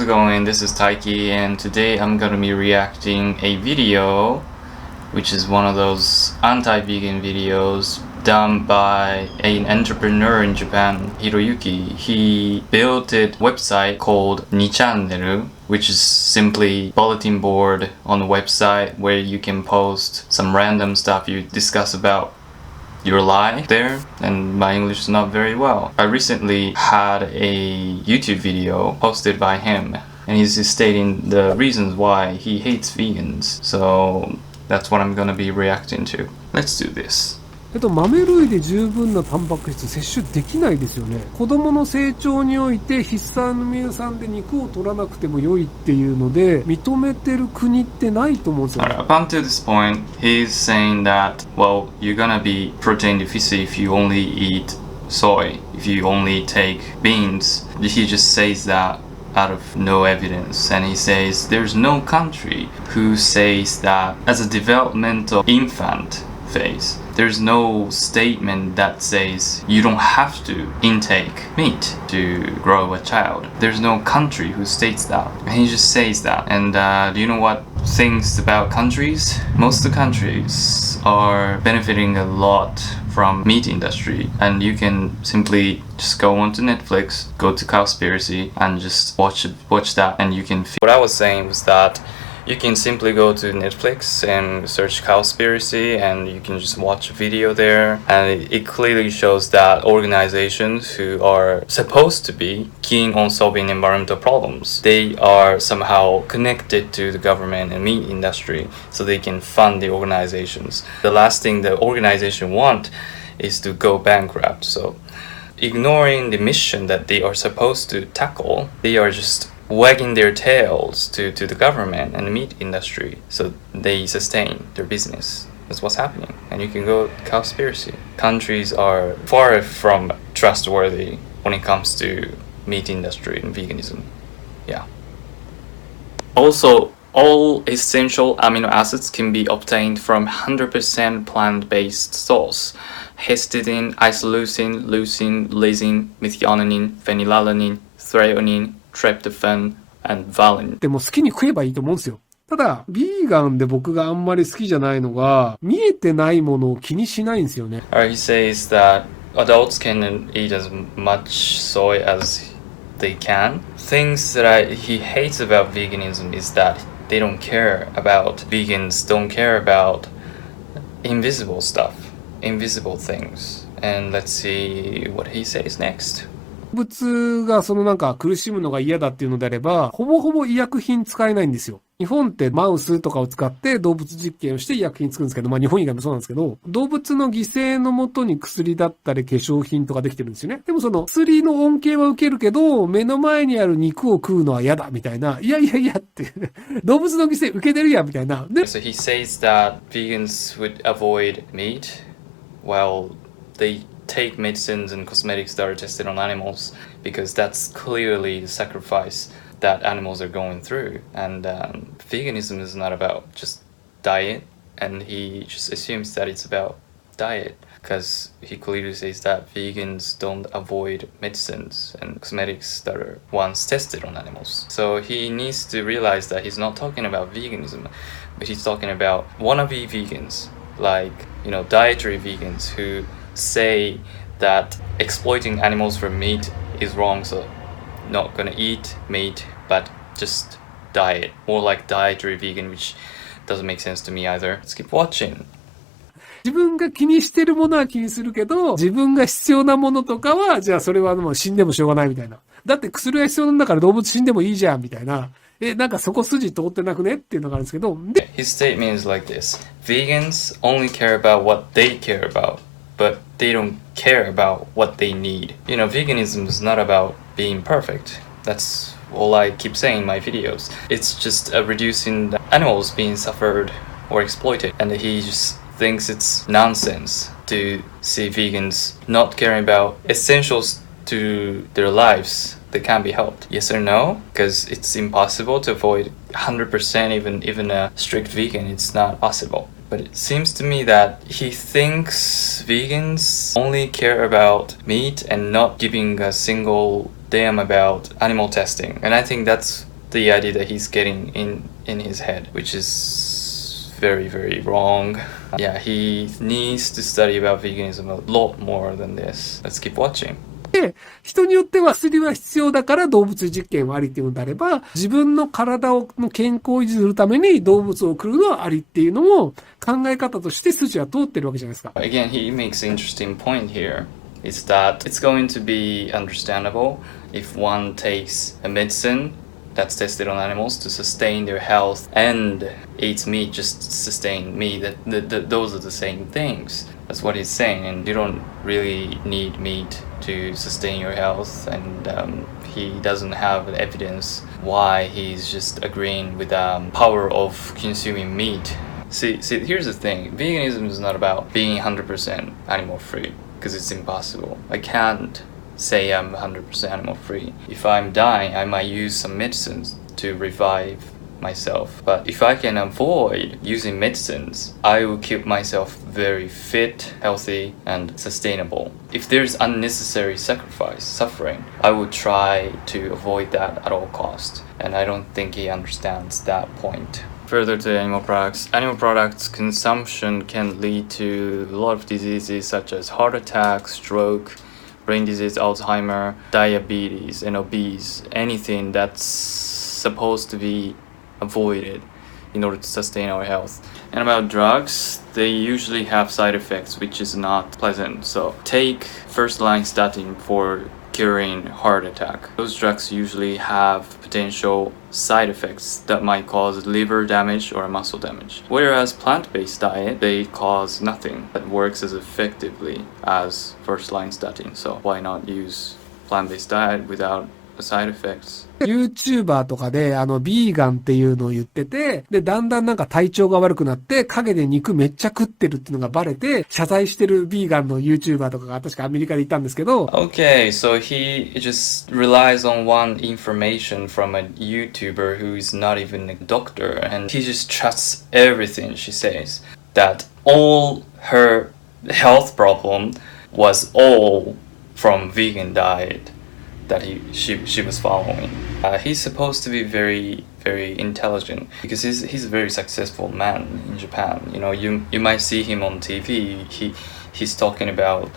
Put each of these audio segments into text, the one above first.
how's it going? This is Taiki, and today I'm gonna be reacting a video which is one of those anti-vegan videos done by an entrepreneur in Japan, Hiroyuki. He built a website called Nichannel, which is simply bulletin board on the website where you can post some random stuff you discuss about your life there, and my English is not very well. I recently had a YouTube video posted by him, and he's stating the reasons why he hates vegans. So that's what I'm gonna be reacting to. Let's do this. 豆類で十分なタンパク質摂取できないですよね。子供の成長において必須アミノ酸で肉を取らなくても良いっていうので認めてる国ってないと思うんですよね。Up until this point, he's saying that, well, you're gonna be protein deficient if you only eat soy, if you only take beans. He just says that out of no evidence, and he says there's no country who says that as a developmental infant phase. There's no statement that says you don't have to intake meat to grow a child. There's no country who states that. And he just says that. And do you know what things about countries? Most of the countries are benefiting a lot from meat industry, and you can simply just go onto Netflix, go to Cowspiracy, and just watch that, and you can feel. What I was saying was that you can simply go to Netflix and search Cowspiracy, and you can just watch a video there, and it clearly shows that organizations who are supposed to be keen on solving environmental problems, they are somehow connected to the government and meat industry, so they can fund the organizations. The last thing the organization want is to go bankrupt. So ignoring the mission that they are supposed to tackle, they are just wagging their tails to the government and the meat industry so they sustain their business. That's what's happening. And you can go Cowspiracy. Countries are far from trustworthy when it comes to meat industry and veganism. Yeah. Also, all essential amino acids can be obtained from 100% plant-based source. Histidine, isoleucine, leucine, lysine, methionine, phenylalanine, threonine, tryptophan, and valine. でも好きに食えばいいと思うんですよ。ただ、ビーガンで僕があんまり好きじゃないのが、見えてないものを気にしないんですよね。He says that adults can eat as much soy as they can. Things that he hates about veganism is that they don't care about, vegans don't care about invisible stuff, invisible things. And let's see what he says next. 動物がそのなんか苦しむのが嫌だっていうのであれば、ほぼほぼ医薬品使えないんですよ。日本ってマウスとかを使って動物実験をして医薬品作るんですけど、まあ日本以外もそうなんですけど、動物の犠牲のもとに薬だったり化粧品とかできてるんですよね。でもその薬の恩恵は受けるけど、目の前にある肉を食うのは嫌だみたいな、いやいやいやって動物の犠牲受けてるやんみたいな。So he says that vegans would avoid meat while they take medicines and cosmetics that are tested on animals, because that's clearly the sacrifice that animals are going through. And veganism is not about just diet, and he just assumes that it's about diet, because he clearly says that vegans don't avoid medicines and cosmetics that are once tested on animals. So he needs to realize that he's not talking about veganism, but he's talking about wannabe vegans, like, you know, dietary vegans who say that exploiting animals for meat is wrong, so not gonna eat meat but just diet, more like dietary vegan, which doesn't make sense to me either. Let's keep watching. 自分が気にしてるものは気にするけど、自分が必要なものとかは、じゃあそれはもう死んでもしょうがないみたいな。だって薬が必要なんだから動物死んでもいいじゃんみたいな。なんかそこ筋通ってなくねっていうのがあるんですけど。His statement is like this. Vegans only care about what they care about, but they don't care about what they need. You know, veganism is not about being perfect. That's all I keep saying in my videos. It's just reducing the animals being suffered or exploited. And he just thinks it's nonsense to see vegans not caring about essentials to their lives that can be helped. Yes or no? Because it's impossible to avoid 100%, even a strict vegan. It's not possible. But it seems to me that he thinks vegans only care about meat and not giving a single damn about animal testing. And I think that's the idea that he's getting in his head, which is very, very wrong. Yeah, he needs to study about veganism a lot more than this. Let's keep watching. で、人によっては薬は必要だから動物実験はありっていうのであれば、自分の体の健康を維持するために動物を送るのはありっていうのも考え方として筋は通ってるわけじゃないですか。Again, he makes an interesting point here. Is that it's going to be understandable if one takes a medicine that's tested on animals to sustain their health and eats meat just to sustain meat. Those are the same things. That's what he's saying, and you don't really need meat to sustain your health, and he doesn't have evidence why he's just agreeing with the power of consuming meat. See, here's the thing. Veganism is not about being 100% animal free, because it's impossible. I can't say I'm 100% animal free. If I'm dying, I might use some medicines to revive myself. But if I can avoid using medicines, I will keep myself very fit, healthy, and sustainable. If there's unnecessary sacrifice, suffering, I will try to avoid that at all costs. And I don't think he understands that point. Further to animal products consumption can lead to a lot of diseases such as heart attack, stroke, brain disease, Alzheimer, diabetes, and obese. Anything that's supposed to be avoided in order to sustain our health. And about drugs, they usually have side effects which is not pleasant. So take first-line statin for curing heart attack. Those drugs usually have potential side effects that might cause liver damage or muscle damage. Whereas plant-based diet, they cause nothing that works as effectively as first-line statin. So why not use plant-based diet without side effects? YouTuber とかで、ビーガンっていうのを言ってて、で、だんだんなんか体調が悪くなって、陰で肉めっちゃ食ってるっていうのがバレて、謝罪してるビーガンの YouTuber とかが確かアメリカでいたんですけど。Okay, so he just relies on one information from a YouTuber who is not even a doctor, and he just trusts everything she says. That all her health problem was all from vegan diet that she was following. He's supposed to be very, very intelligent because he's a very successful man in Japan. You know, you might see him on TV. He's talking about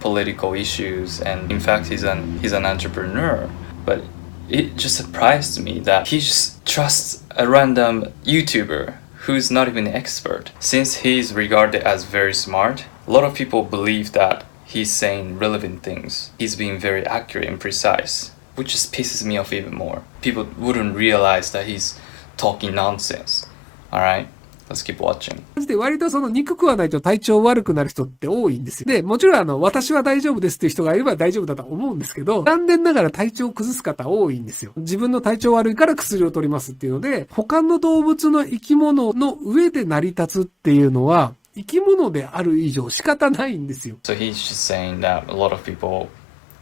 political issues, and in fact he's an entrepreneur. But it just surprised me that he just trusts a random YouTuber who's not even an expert. Since he's regarded as very smart, a lot of people believe that he's saying relevant things. He's being very accurate and precise, which just pisses me off even more. People wouldn't realize that he's talking nonsense. Alright? Let's keep watching. で、割とその肉食わないと体調悪くなる人って多いんですよ。で、もちろん私は大丈夫ですっていう人がいれば大丈夫だと思うんですけど、残念ながら体調を崩す方多いんですよ。自分の体調悪いから薬を取りますっていうので、他の動物の生き物の上で成り立つっていうのは、生き物である以上仕方ないんですよ。So he's just saying that a lot of people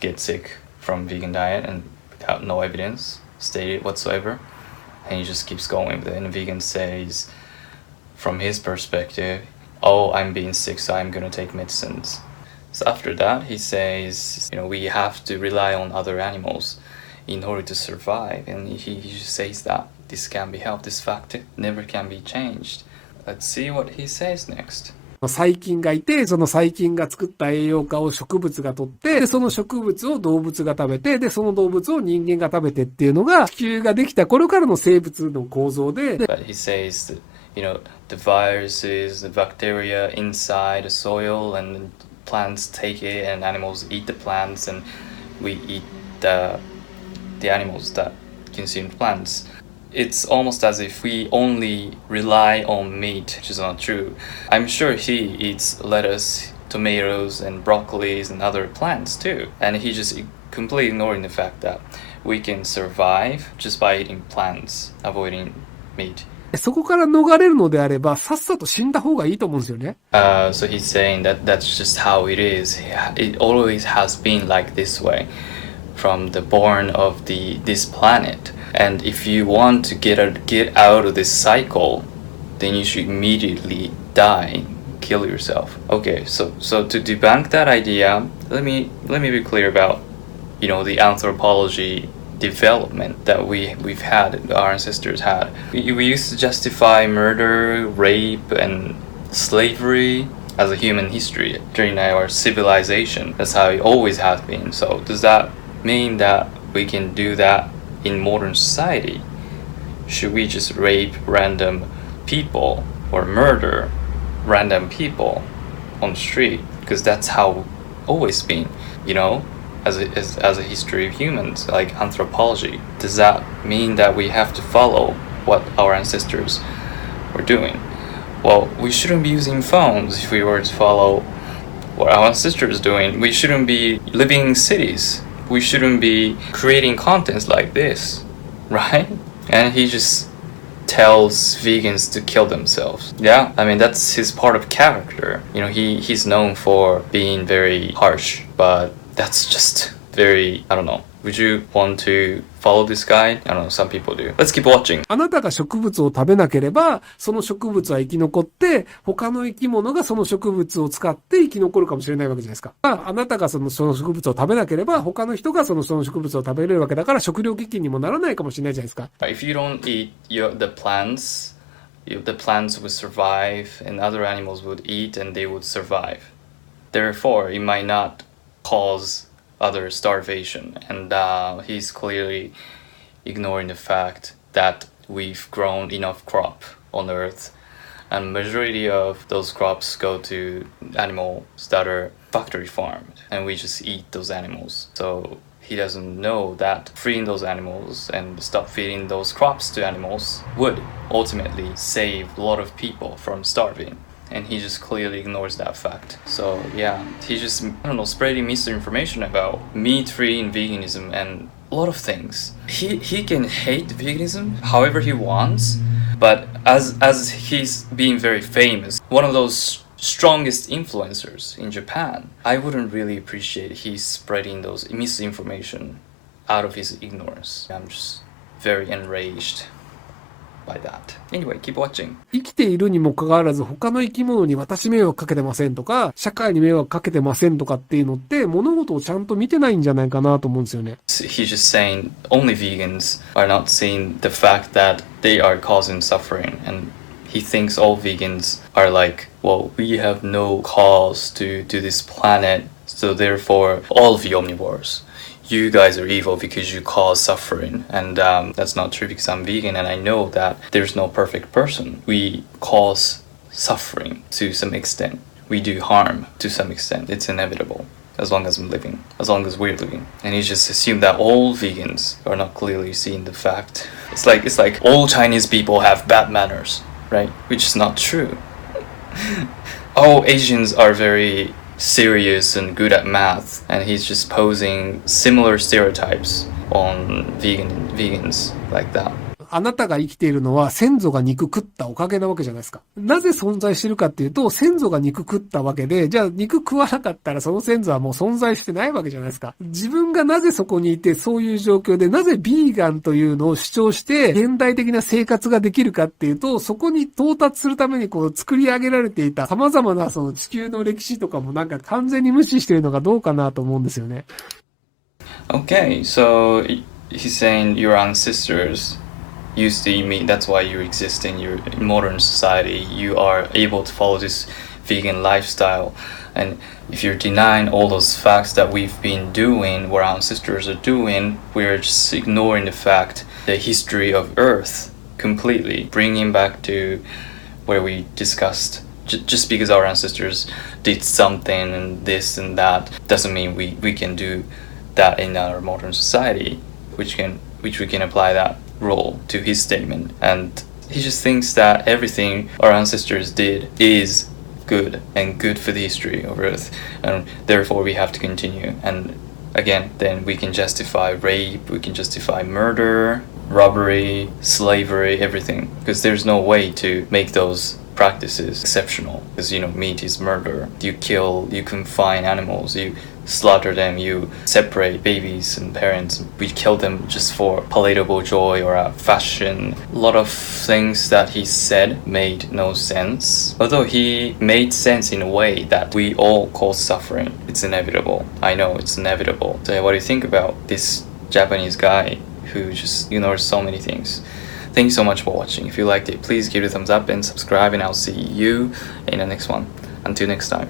get sick from vegan diet and without no evidence stated whatsoever. And he just keeps going with it. And the vegan says, from his perspective, oh, I'm being sick, so I'm gonna take medicines. So after that, he says, we have to rely on other animals in order to survive. And he just says that this can be helped, this fact never can be changed. Let's see what he says next. 細菌がいて、その細菌が作った栄養価を植物が取って、で、その植物を動物が食べて、で、その動物を人間が食べてっていうのが、地球ができた頃からの生物の構造で。But he says that, the viruses, the bacteria inside the soil, and plants take it, and animals eat the plants, and we eat the animals that consume plants. It's almost as if we only rely on meat, which is not true. I'm sure he eats lettuce, tomatoes, and broccolis and other plants too. And he just completely ignoring the fact that we can survive just by eating plants, avoiding meat. そこから逃れるのであれば、さっさと死んだ方がいいと思うんですよね。So he's saying that that's just how it is. It always has been like this way from the born of this planet. And if you want to get out of this cycle, then you should immediately die, kill yourself. Okay, so to debunk that idea, let me be clear about, the anthropology development that we've had, our ancestors had. We used to justify murder, rape, and slavery as a human history during our civilization. That's how it always has been. So does that mean that we can do that in modern society? Should we just rape random people or murder random people on the street? Because that's how always been, you know, as a history of humans, like anthropology. Does that mean that we have to follow what our ancestors were doing? Well, we shouldn't be using phones if we were to follow what our ancestors doing. We shouldn't be living in cities. We shouldn't be creating contents like this, right? And he just tells vegans to kill themselves. Yeah, I mean, that's his part of character. You know, he's known for being very harsh, but that's just very, I don't know. Would you want to follow this guy? I don't know, some people do. Let's keep watching. あなたが植物を食べなければ、その植物は生き残って、他の生き物がその植物を使って生き残るかもしれないわけじゃないですか。あなたがその植物を食べなければ、他の人がその植物を食べれるわけだから、食糧危機にもならないかもしれないじゃないですか。If you don't eat the plants, the plants would survive and other animals would eat and they would survive. Therefore, it might not cause other starvation, and he's clearly ignoring the fact that we've grown enough crop on earth, and majority of those crops go to animals that are factory farmed, and we just eat those animals. So he doesn't know that freeing those animals and stop feeding those crops to animals would ultimately save a lot of people from starving. And he just clearly ignores that fact. So yeah, he's just, I don't know, spreading misinformation about meat-free and veganism and a lot of things. He can hate veganism however he wants, but as he's being very famous, one of those strongest influencers in Japan, I wouldn't really appreciate he's spreading those misinformation out of his ignorance. I'm just very enraged by that. Anyway, keep watching. 生きているにもかかわらず他の生き物に私迷惑かけてませんとか、社会に迷惑かけてませんとかっていうのって物事をちゃんと見てないんじゃないかなと思うんですよね。He's just saying only vegans are not seeing the fact that they are causing suffering, and he thinks all vegans are like, well, we have no cause to this planet, so therefore all of you omnivores, you guys are evil because you cause suffering. And that's not true, because I'm vegan and I know that there's no perfect person. We cause suffering to some extent. We do harm to some extent. It's inevitable as long as I'm living, as long as we're living. And he just assumed that all vegans are not clearly seeing the fact. It's like all Chinese people have bad manners, right? Which is not true. All Asians are very serious and good at math, and he's just posing similar stereotypes on vegans like that. あなたが生きているのは先祖が肉食ったおかげなわけじゃないですか。なぜ存在してるかっていうと、先祖が肉食ったわけで、じゃあ肉食わなかったらその先祖はもう存在してないわけじゃないですか。自分がなぜそこにいて、そういう状況で、なぜビーガンというのを主張して、現代的な生活ができるかっていうと、そこに到達するためにこう作り上げられていた様々なその地球の歴史とかもなんか完全に無視してるのがどうかなと思うんですよね。Okay, so he's saying your ancestors used to eat meat, that's why you exist in your modern society. You are able to follow this vegan lifestyle, and if you're denying all those facts that we've been doing, what our ancestors are doing, we're just ignoring the fact, the history of Earth completely, bringing back to where we discussed. Just because our ancestors did something and this and that doesn't mean we can do that in our modern society, which we can apply that role to his statement. And he just thinks that everything our ancestors did is good and good for the history of Earth, and therefore we have to continue. And again, then we can justify rape, we can justify murder, robbery, slavery, everything, because there's no way to make those practices exceptional, because meat is murder. You kill, you confine animals, you slaughter them, you separate babies and parents. We kill them just for palatable joy or fashion. A lot of things that he said made no sense, although he made sense in a way that we all cause suffering. It's inevitable. I know it's inevitable. So what do you think about this Japanese guy who just ignores so many things. Thank you so much for watching. If you liked it, please give it a thumbs up and subscribe, and I'll see you in the next one. Until next time.